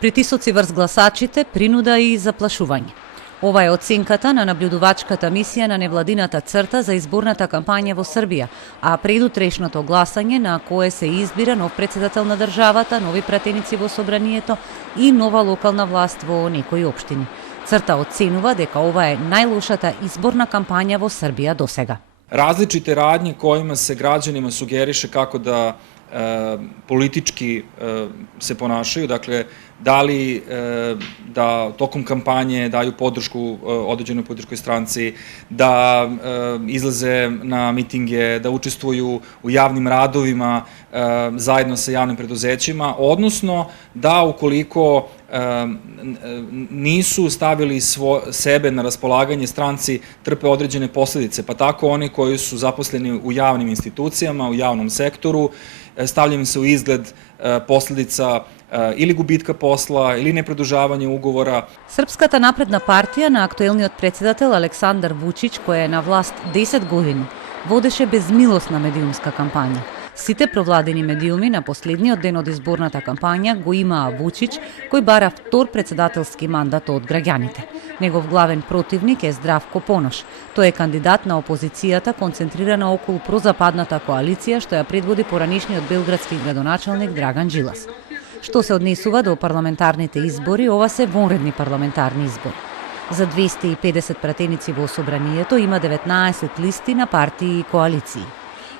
Притисоци врз гласачите, принуда и заплашување. Ова е оценката на наблюдувачката мисија на невладината црта за изборната кампања во Србија, а предутрешното гласање на кое се избира нов председател на државата, нови пратеници во собранието и нова локална власт во некои општини. Црта оценува дека ова е најлошата изборна кампања во Србија досега. Različite radnje kojima se građanima sugeriše kako da politički se ponašaju, dakle, da li da tokom kampanje daju podršku određenoj političkoj stranci, da izlaze na mitinge, da učestvuju u javnim radovima zajedno sa javnim preduzećima, odnosno da ukoliko nisu stavili sebe na raspolaganje stranci, trpe određene posledice, pa tako oni koji su zaposleni u javnim institucijama, u javnom sektoru, stavljaju se u izgled posledica ili gubitka posla, ili neprodužavanje ugovora. Српската напредна партија на актуелниот председател Александар Вучич, која е на власт 10 години, водеше безмилосна медиумска кампања. Сите провладени медиуми на последниот ден од изборната кампања го имаа Вучич, кој бара втор председателски мандат од граѓаните. Негов главен противник е Здравко Понош. Тој е кандидат на опозицијата концентрирана околу прозападната коалиција што ја предводи поранишниот белградски градоначалник Драган Джилас. Што се однесува до парламентарните избори, ова се вонредни парламентарни избори. За 250 пратеници во собранието има 19 листи на партии и коалиции.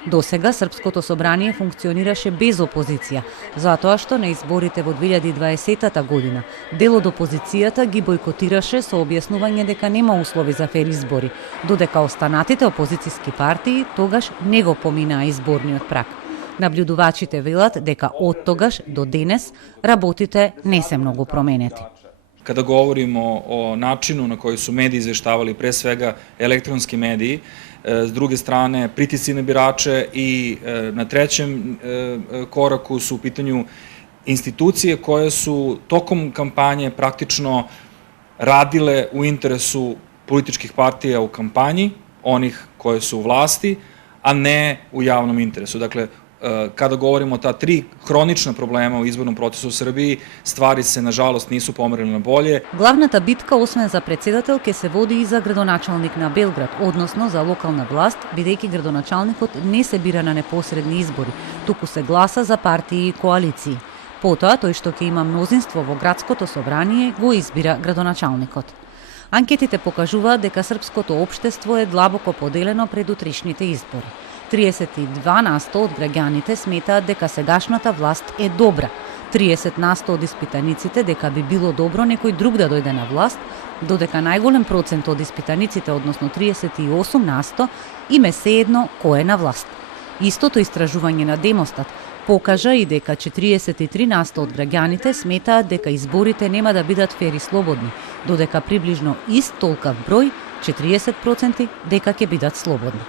Досега Српското собрание функционираше без опозиција, затоа што на изборите во 2020 година дел од опозицијата ги бойкотираше со објаснување дека нема услови за фер избори, додека останатите опозицијски партии тогаш не го поминаа изборниот праг. Наблюдувачите велат дека од тогаш до денес работите не се многу променети. Kada govorimo o načinu na koji su mediji izveštavali, pre svega elektronski mediji, s druge strane pritisci na birače i na trećem koraku su u pitanju institucije koje su tokom kampanje praktično radile u interesu političkih partija u kampanji, onih koje su u vlasti, a ne u javnom interesu. Dakle, kada govorimo o ta tri hronična problema u izbornom procesu u Srbiji, stvari se, nažalost, nisu pomerile на bolje. Главната битка, освен за председател, ќе се води и за градоначалник на Белград, односно за локална власт, бидејќи градоначалникот не се бира на непосредни избори, туку се гласа за партии и коалиции. Потоа, тој што ќе има мнозинство во градското собрание, го избира градоначалникот. Анкетите покажуваат дека српското општество е длабоко поделено пред утрешните избори. 32% од граѓаните сметаат дека сегашната власт е добра. 30% од испитаниците дека би било добро некој друг да дојде на власт, додека најголем процент од испитаниците, односно 38%, им е сеедно кој е на власт. Истото истражување на Демостат покажа и дека 43% од граѓаните сметаат дека изборите нема да бидат фер и слободни, додека приближно ист толкав број, 40%, дека ќе бидат слободни.